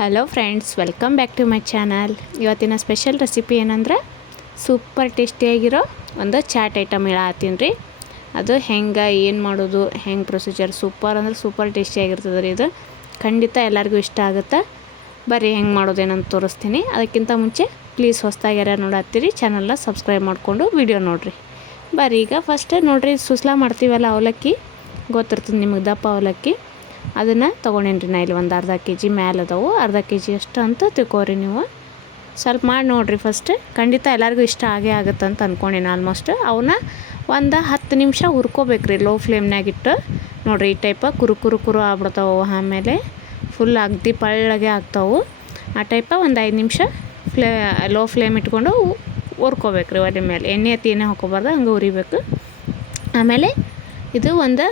Hello friends welcome back to my channel ಇವತ್ತಿನ special recipe ಏನಂದ್ರೆ super ಟೇಸ್ಟಿಯಾಗಿರೋ ಒಂದು ಚಾಟ್ ಐಟಮ್ ಹೇಳತ್ತೀನಿ ರೀ. ಅದು ಹೆಂಗೆ, ಏನು ಮಾಡೋದು, ಹೆಂಗೆ ಪ್ರೊಸೀಜರ್ ಸೂಪರ್ ಅಂದ್ರೆ ಸೂಪರ್ ಟೇಸ್ಟಿಯಾಗಿರ್ತದೆ ರೀ ಇದು. ಖಂಡಿತ ಎಲ್ಲರಿಗೂ ಇಷ್ಟ ಆಗುತ್ತೆ. ಬರ್ರಿ, ಹೆಂಗೆ ಮಾಡೋದೇನಂತ ತೋರಿಸ್ತೀನಿ. ಅದಕ್ಕಿಂತ ಮುಂಚೆ ಪ್ಲೀಸ್ ಹೊಸ್ದಾಗಿ ಯಾರ್ಯಾರು ನೋಡತ್ತೀರಿ ಚಾನಲ್ನ ಸಬ್ಸ್ಕ್ರೈಬ್ ಮಾಡಿಕೊಂಡು ವಿಡಿಯೋ ನೋಡಿರಿ. ಬರ್ರಿ, ಈಗ ಫಸ್ಟ್ ನೋಡಿರಿ, ಸುಸ್ಲಾ ಮಾಡ್ತೀವಲ್ಲ ಅವಲಕ್ಕಿ? ಗೊತ್ತಿರ್ತದೆ ನಿಮಗೆ ದಪ್ಪ ಅವಲಕ್ಕಿ. ಅದನ್ನು ತೊಗೊಂಡೇನಿ ನಾ ಇಲ್ಲಿ ಒಂದು ಅರ್ಧ ಕೆ ಜಿ ಮ್ಯಾಲೆ ಅದಾವು. ಅರ್ಧ ಕೆ ಜಿ ಅಷ್ಟು ಅಂತ ತಿಳ್ಕೊರಿ ನೀವು. ಸ್ವಲ್ಪ ಮಾಡಿ ನೋಡಿರಿ ಫಸ್ಟ್ ಖಂಡಿತ ಎಲ್ಲರಿಗೂ ಇಷ್ಟ ಆಗೇ ಆಗುತ್ತೆ ಅಂತ ಅಂದ್ಕೊಂಡೀನಿ ಆಲ್ಮೋಸ್ಟ್ ಅವನ್ನ ಒಂದು ಹತ್ತು ನಿಮಿಷ ಹುರ್ಕೋಬೇಕ್ರಿ ಲೋ ಫ್ಲೇಮ್ನಾಗಿಟ್ಟು ನೋಡಿರಿ ಈ ಟೈಪ ಕುರು ಕುರು ಕುರು ಆಗ್ಬಿಡ್ತಾವೆ ಆಮೇಲೆ ಫುಲ್ ಅಗ್ದಿ ಪಳ್ಳಗೆ ಆಗ್ತಾವೆ. ಆ ಟೈಪ ಒಂದು ಐದು ನಿಮಿಷ ಫ್ಲೇ ಲೋ ಫ್ಲೇಮ್ ಇಟ್ಕೊಂಡು ಹುರ್ಕೋಬೇಕ್ರಿ ಒಲೆ ಮೇಲೆ. ಎಣ್ಣೆ ಹತ್ತಿ ಎಣ್ಣೆ ಹಾಕೋಬಾರ್ದು, ಹಂಗೆ ಉರಿಬೇಕು ಆಮೇಲೆ ಇದು ಒಂದು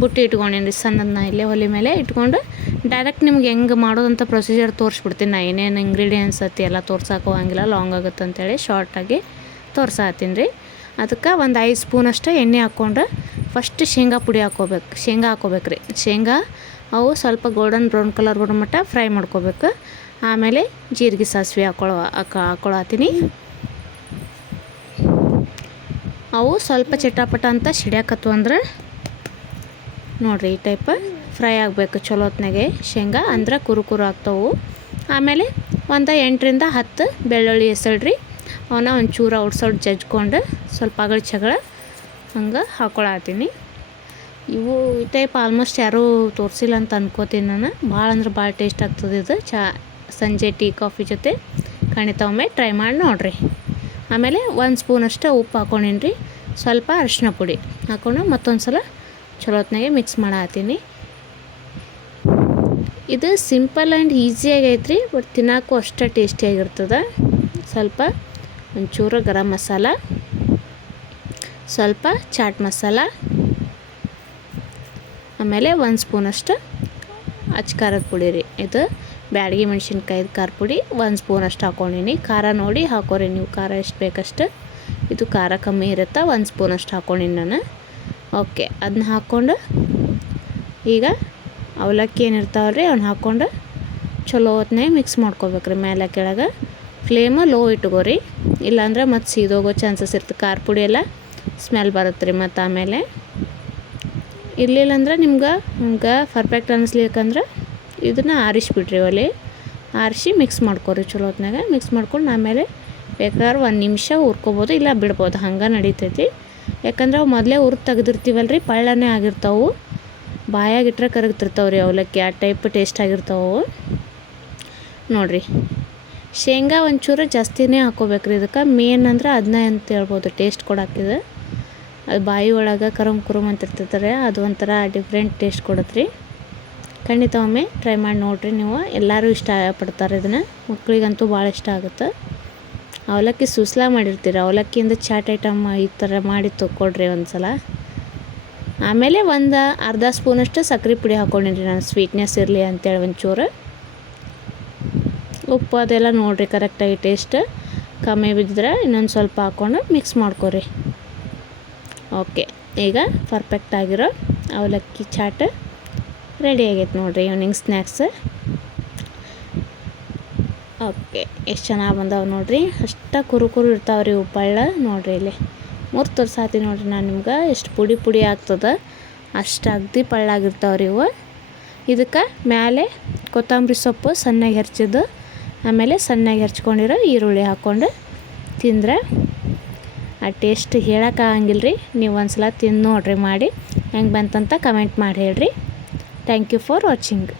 ಬುಟ್ಟಿ ಇಟ್ಕೊಂಡೇನಿ ಸಣ್ಣದನ್ನ ಇಲ್ಲೇ ಒಲೆ ಮೇಲೆ ಇಟ್ಕೊಂಡು ಡೈರೆಕ್ಟ್ ನಿಮ್ಗೆ ಹೆಂಗೆ ಮಾಡೋದಂತ ಪ್ರೊಸೀಜರ್ ತೋರಿಸ್ಬಿಡ್ತೀನಿ ನಾ. ಏನೇನು ಇಂಗ್ರೀಡಿಯೆಂಟ್ಸ್ ಅತ್ತಿ ಎಲ್ಲ ತೋರ್ಸಕ್ಕೆ ಹೋಗಂಗಿಲ್ಲ ಲಾಂಗ್ ಆಗುತ್ತೆ ಅಂತೇಳಿ ಶಾರ್ಟಾಗಿ ತೋರ್ಸಾತೀನಿ ರೀ. ಅದಕ್ಕೆ ಒಂದು ಐದು ಸ್ಪೂನಷ್ಟು ಎಣ್ಣೆ ಹಾಕ್ಕೊಂಡು ಫಸ್ಟ್ ಶೇಂಗಾ ಪುಡಿ ಹಾಕ್ಕೋಬೇಕು ಶೇಂಗಾ ಹಾಕ್ಕೋಬೇಕು ರೀ. ಶೇಂಗಾ ಅವು ಸ್ವಲ್ಪ ಗೋಲ್ಡನ್ ಬ್ರೌನ್ ಕಲರ್ ಬರೋ ಮಟ್ಟ ಫ್ರೈ ಮಾಡ್ಕೋಬೇಕು. ಆಮೇಲೆ ಜೀರಿಗೆ ಸಾಸಿವೆ ಹಾಕ್ಕೊಳ್ಳೋ ಹಾಕ ಹಾಕ್ಕೊಳತ್ತೀನಿ ಅವು ಸ್ವಲ್ಪ ಚಟಾಪಟ ಅಂತ ಸಿಡಿಯಾಕತ್ತು ಅಂದ್ರೆ ನೋಡಿರಿ ಈ ಟೈಪ್ ಫ್ರೈ ಆಗಬೇಕು ಚಲೋ ಹೊತ್ನಾಗೆ. ಶೇಂಗಾ ಅಂದ್ರೆ ಕುರುಕುರು ಕುರು ಆಗ್ತಾವು. ಆಮೇಲೆ ಒಂದು ಎಂಟರಿಂದ ಹತ್ತು ಬೆಳ್ಳುಳ್ಳಿ ಎಸಳ್ರಿ ಅವನ್ನ ಒಂಚೂರು ಔಟ್ಸೌಟ್ ಜಜ್ಕೊಂಡು ಸ್ವಲ್ಪ ಅಗಳ ಚಗಳ ಹಂಗೆ ಹಾಕ್ಕೊಳತ್ತೀನಿ ಇವು ಈ ಟೈಪ್ ಆಲ್ಮೋಸ್ಟ್ ಯಾರೂ ತೋರಿಸಿಲ್ಲ ಅಂತ ಅನ್ಕೋತೀನಿ ನಾನು. ಭಾಳ ಅಂದ್ರೆ ಭಾಳ ಟೇಸ್ಟ್ ಆಗ್ತದೆ ಇದು. ಚಾ, ಸಂಜೆ ಟೀ, ಕಾಫಿ ಜೊತೆ ಖಂಡಿತ ಒಮ್ಮೆ ಟ್ರೈ ಮಾಡಿ ನೋಡಿರಿ. ಆಮೇಲೆ ಒಂದು ಸ್ಪೂನಷ್ಟು ಉಪ್ಪು ಹಾಕೊಂಡಿನ್ರಿ. ರೀ ಸ್ವಲ್ಪ ಅರಿಶಿನ ಪುಡಿ ಹಾಕೊಂಡು ಮತ್ತೊಂದು ಸಲ ಚಲೋ ಹೊತ್ನಾಗೆ ಮಿಕ್ಸ್ ಮಾಡತ್ತೀನಿ ಇದು ಸಿಂಪಲ್ ಆ್ಯಂಡ್ ಈಸಿಯಾಗಿ ಐತ್ರಿ ಬಟ್ ತಿನ್ನೋಕ್ಕೂ ಅಷ್ಟೇ ಟೇಸ್ಟಿಯಾಗಿರ್ತದೆ ಸ್ವಲ್ಪ ಒಂಚೂರು ಗರಂ ಮಸಾಲ, ಸ್ವಲ್ಪ ಚಾಟ್ ಮಸಾಲ, ಆಮೇಲೆ ಒಂದು ಸ್ಪೂನಷ್ಟು ಅಚ್ಚ ಖಾರದ ಪುಡಿ ರೀ. ಇದು ಬ್ಯಾಡಗಿ ಮೆಣಸಿನ್ಕಾಯ್ದು ಖಾರ ಪುಡಿ, ಒಂದು ಸ್ಪೂನ್ ಅಷ್ಟು ಹಾಕೊಂಡಿನಿ. ಖಾರ ನೋಡಿ ಹಾಕೋರಿ, ನೀವು ಖಾರ ಎಷ್ಟು ಬೇಕಷ್ಟು. ಇದು ಖಾರ ಕಮ್ಮಿ ಇರುತ್ತೆ, ಒಂದು ಸ್ಪೂನ್ ಅಷ್ಟು ಹಾಕೊಂಡಿನಿ ನಾನು. ಓಕೆ ಅದನ್ನ ಹಾಕ್ಕೊಂಡು ಈಗ ಅವಲಕ್ಕಿ ಏನಿರ್ತಾವಲ್ಲ ರೀ ಅವ್ನ ಹಾಕ್ಕೊಂಡು ಚಲೋ ಹೊತ್ನಾಗ ಮಿಕ್ಸ್ ಮಾಡ್ಕೋಬೇಕ್ರಿ ಮೇಲೆ ಕೆಳಗೆ. ಫ್ಲೇಮ್ ಲೋ ಇಟ್ಕೋರಿ, ಇಲ್ಲಾಂದ್ರೆ ಮತ್ತೆ ಸೀದೋಗೋ ಚಾನ್ಸಸ್ ಇರ್ತದೆ ಖಾರ ಪುಡಿ ಎಲ್ಲ ಸ್ಮೆಲ್ ಬರುತ್ತೆ ರೀ ಮತ್ತು ಆಮೇಲೆ. ಇರಲಿಲ್ಲ ಅಂದ್ರೆ ನಿಮ್ಗೆ ಪರ್ಫೆಕ್ಟ್ ಅನ್ನಿಸ್ಲಿಕ್ಕಂದ್ರೆ ಇದನ್ನು ಆರಿಸ್ಬಿಡ್ರಿ ಒಲೆ. ಆರಿಸಿ ಮಿಕ್ಸ್ ಮಾಡ್ಕೊರಿ ಚಲೋ ಹೊತ್ನಾಗ ಮಿಕ್ಸ್ ಮಾಡ್ಕೊಂಡು ಆಮೇಲೆ ಬೇಕಾದ್ರೆ ಒಂದು ನಿಮಿಷ ಹುರ್ಕೊಬೋದು, ಇಲ್ಲ ಬಿಡ್ಬೋದು, ಹಂಗೆ ನಡಿತೈತಿ. ಯಾಕಂದ್ರೆ ಅವು ಮೊದಲೇ ಹುರ್ದು ತೆಗೆದಿರ್ತೀವಲ್ಲ ರೀ ಪಳ್ಳನೇ ಆಗಿರ್ತಾವೆ. ಬಾಯಾಗಿಟ್ರೆ ಕರಗ್ತಿರ್ತಾವೆ ರೀ ಅವಲಕ್ಕಿ, ಆ ಟೈಪ್ ಟೇಸ್ಟ್ ಆಗಿರ್ತಾವೆ. ನೋಡಿರಿ, ಶೇಂಗಾ ಒಂಚೂರು ಜಾಸ್ತಿನೇ ಹಾಕೋಬೇಕ್ರಿ ಇದಕ್ಕೆ. ಮೇನ್ ಅಂದ್ರೆ ಅದನ್ನ ಅಂತ ಹೇಳ್ಬೋದು ಟೇಸ್ಟ್ ಕೊಡಾಕಿದೆ. ಅದು ಬಾಯಿ ಒಳಗೆ ಕರಮ್ ಕುರುಮ್ ಅಂತ ಇರ್ತಿರ್ತಾರೆ ಅದು ಒಂಥರ ಡಿಫ್ರೆಂಟ್ ಟೇಸ್ಟ್ ಕೊಡುತ್ತೆ ರೀ ಖಂಡಿತ ಒಮ್ಮೆ ಟ್ರೈ ಮಾಡಿ ನೋಡಿರಿ ನೀವು. ಎಲ್ಲರೂ ಇಷ್ಟ ಪಡ್ತಾರೆ ಇದನ್ನು. ಮಕ್ಕಳಿಗಂತೂ ಭಾಳ ಇಷ್ಟ ಆಗುತ್ತೆ. ಅವಲಕ್ಕಿ ಸುಸ್ಲಾ ಮಾಡಿರ್ತೀರ? ಅವಲಕ್ಕಿಯಿಂದ ಚಾಟ್ ಐಟಮ್ ಈ ಥರ ಮಾಡಿ ತೊಗೊಳ್ರಿ ಒಂದು ಸಲ ಆಮೇಲೆ ಒಂದು ಅರ್ಧ ಸ್ಪೂನಷ್ಟು ಸಕ್ಕರೆ ಪುಡಿ ಹಾಕ್ಕೊಂಡಿರಿ ನಾನು. ಸ್ವೀಟ್ನೆಸ್ ಇರಲಿ ಅಂತೇಳಿ ಒಂಚೂರು. ಉಪ್ಪು ಅದೆಲ್ಲ ನೋಡಿರಿ ಕರೆಕ್ಟಾಗಿ ಟೇಸ್ಟ್ ಕಮ್ಮಿ ಬಿದ್ದರೆ ಇನ್ನೊಂದು ಸ್ವಲ್ಪ ಹಾಕ್ಕೊಂಡು ಮಿಕ್ಸ್ ಮಾಡ್ಕೊರಿ. ಓಕೆ ಈಗ ಪರ್ಫೆಕ್ಟ್ ಆಗಿರೋ ಅವಲಕ್ಕಿ ಚಾಟ್ ರೆಡಿ ಆಗೈತೆ ನೋಡಿರಿ. ಈವ್ನಿಂಗ್ ಸ್ನ್ಯಾಕ್ಸ್ ಓಕೆ, ಎಷ್ಟು ಚೆನ್ನಾಗಿ ಬಂದಾವೆ ನೋಡಿರಿ? ಅಷ್ಟ ಕುರು ಕುರು ಇರ್ತಾವೆ ರೀ ಉಪ್ಪಳ್ಳ. ನೋಡಿರಿ ಇಲ್ಲಿ. ಮೂರು ತೋರ್ಸಾತಿ ನೋಡಿರಿ ನಾನು ನಿಮ್ಗೆ. ಎಷ್ಟು ಪುಡಿ ಪುಡಿ ಆಗ್ತದೆ. ಅಷ್ಟು ಅಗ್ದಿ ಪಳ್ಳಾಗಿರ್ತಾವೆ ರೀ ಇವು. ಇದಕ್ಕೆ ಮೇಲೆ ಕೊತ್ತಂಬರಿ ಸೊಪ್ಪು ಸಣ್ಣಗೆ ಹೆರ್ಚಿದ್ದು, ಆಮೇಲೆ ಸಣ್ಣಗೆ ಹೆರ್ಚ್ಕೊಂಡಿರೋ ಈರುಳ್ಳಿ ಹಾಕ್ಕೊಂಡು ತಿಂದ್ರೆ ಆ ಟೇಸ್ಟ್ ಹೇಳೋಕ್ಕಾಗಂಗಿಲ್ಲ ರೀ ನೀವು ಒಂದು ಸಲ ತಿಂದು ನೋಡಿರಿ ಮಾಡಿ. ಹೆಂಗೆ ಬಂತಂತ ಕಮೆಂಟ್ ಮಾಡಿ ಹೇಳ್ರಿ. Thank you for watching